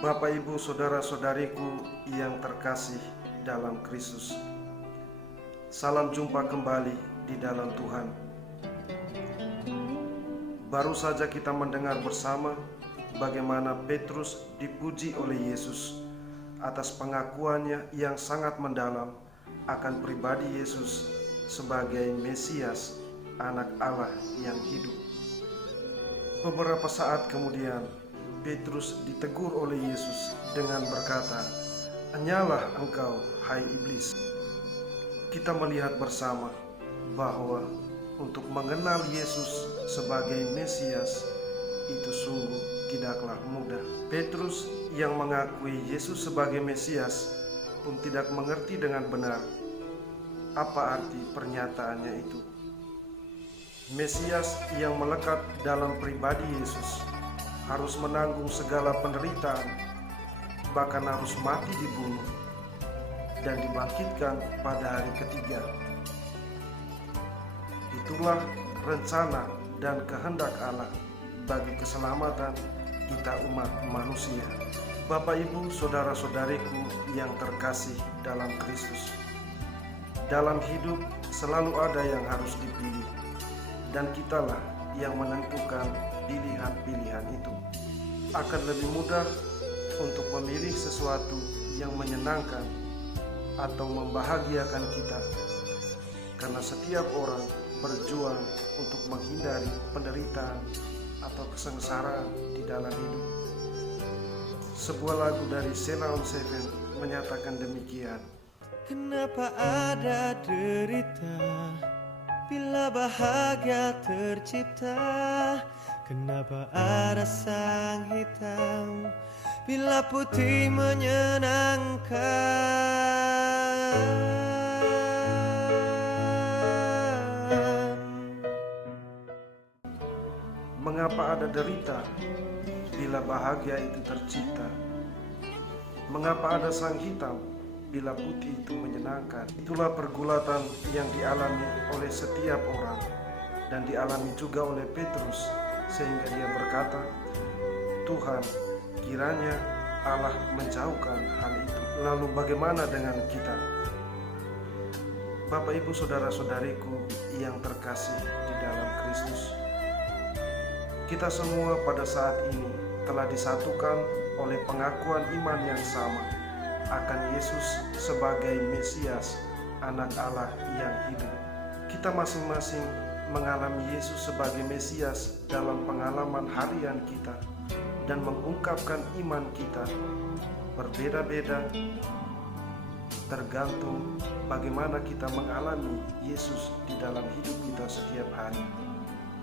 Bapak, Ibu, saudara-saudariku yang terkasih dalam Kristus, salam jumpa kembali di dalam Tuhan. Baru saja kita mendengar bersama bagaimana Petrus dipuji oleh Yesus atas pengakuannya yang sangat mendalam akan pribadi Yesus sebagai Mesias, Anak Allah yang hidup. Beberapa saat kemudian, Petrus ditegur oleh Yesus dengan berkata, "Enyalah engkau, hai iblis." Kita melihat bersama bahwa untuk mengenal Yesus sebagai Mesias itu sungguh tidaklah mudah. Petrus yang mengakui Yesus sebagai Mesias pun tidak mengerti dengan benar apa arti pernyataannya itu. Mesias yang melekat dalam pribadi Yesus harus menanggung segala penderitaan, bahkan harus mati dibunuh dan dibangkitkan pada hari ketiga. Itulah rencana dan kehendak Allah bagi keselamatan kita umat manusia. Bapak, Ibu, saudara-saudariku yang terkasih dalam Kristus, dalam hidup selalu ada yang harus dipilih, dan kitalah yang menentukan pilihan-pilihan itu. Akan lebih mudah untuk memilih sesuatu yang menyenangkan atau membahagiakan kita, karena setiap orang berjuang untuk menghindari penderitaan atau kesengsaraan di dalam hidup. Sebuah lagu dari Sheila on 7 menyatakan demikian. Kenapa ada derita bila bahagia tercipta? Kenapa ada sang hitam bila putih menyenangkan? Mengapa ada derita bila bahagia itu tercipta? Mengapa ada sang hitam bila putih itu menyenangkan? Itulah pergulatan yang dialami oleh setiap orang dan dialami juga oleh Petrus, sehingga dia berkata, "Tuhan, kiranya Allah menjauhkan hal itu." Lalu bagaimana dengan kita? Bapak, Ibu, saudara-saudariku yang terkasih di dalam Kristus, kita semua pada saat ini telah disatukan oleh pengakuan iman yang sama akan Yesus sebagai Mesias, Anak Allah yang hidup. Kita masing-masing mengalami Yesus sebagai Mesias dalam pengalaman harian kita dan mengungkapkan iman kita berbeda-beda tergantung bagaimana kita mengalami Yesus di dalam hidup kita setiap hari.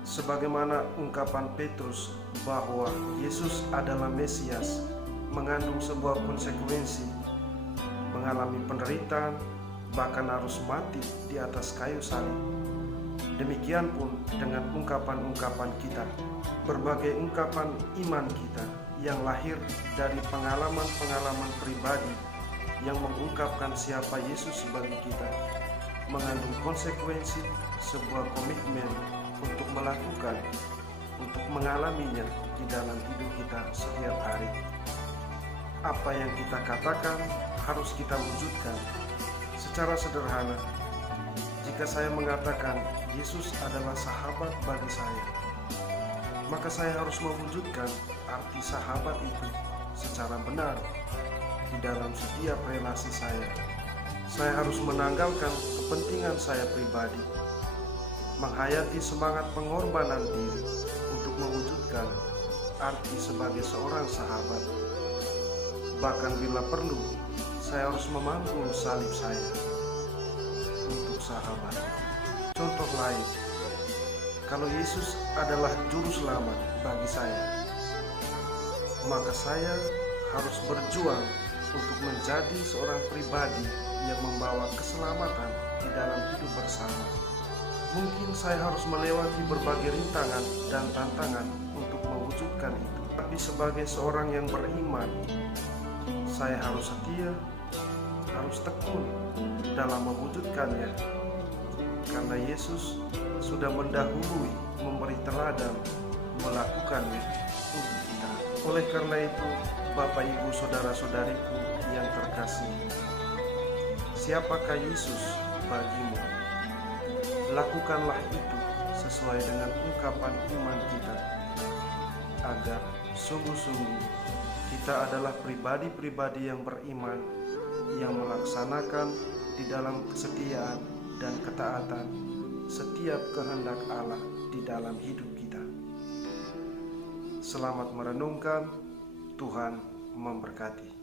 Sebagaimana ungkapan Petrus bahwa Yesus adalah Mesias mengandung sebuah konsekuensi, mengalami penderitaan, bahkan harus mati di atas kayu salib. Demikian pun dengan ungkapan-ungkapan kita, berbagai ungkapan iman kita yang lahir dari pengalaman-pengalaman pribadi yang mengungkapkan siapa Yesus bagi kita, mengandung konsekuensi sebuah komitmen untuk melakukan, untuk mengalaminya di dalam hidup kita setiap hari. Apa yang kita katakan harus kita wujudkan. Secara sederhana, jika saya mengatakan Yesus adalah sahabat bagi saya, maka saya harus mewujudkan arti sahabat itu secara benar di dalam setiap relasi saya. Saya harus menanggalkan kepentingan saya pribadi, menghayati semangat pengorbanan diri untuk mewujudkan arti sebagai seorang sahabat. Bahkan bila perlu, saya harus memangku salib saya untuk sahabat. Contoh lain, kalau Yesus adalah juru selamat bagi saya, maka saya harus berjuang untuk menjadi seorang pribadi yang membawa keselamatan di dalam hidup bersama. Mungkin saya harus melewati berbagai rintangan dan tantangan untuk mewujudkan itu. Tapi sebagai seorang yang beriman, saya harus setia, harus tekun dalam mewujudkannya, karena Yesus sudah mendahului memberi teladan melakukannya untuk kita. Oleh karena itu, Bapak, Ibu, saudara-saudariku yang terkasih, siapakah Yesus bagimu? Lakukanlah itu sesuai dengan ungkapan iman kita, agar sungguh-sungguh kita adalah pribadi-pribadi yang beriman, yang melaksanakan di dalam kesetiaan dan ketaatan setiap kehendak Allah di dalam hidup kita. Selamat merenungkan. Tuhan memberkati.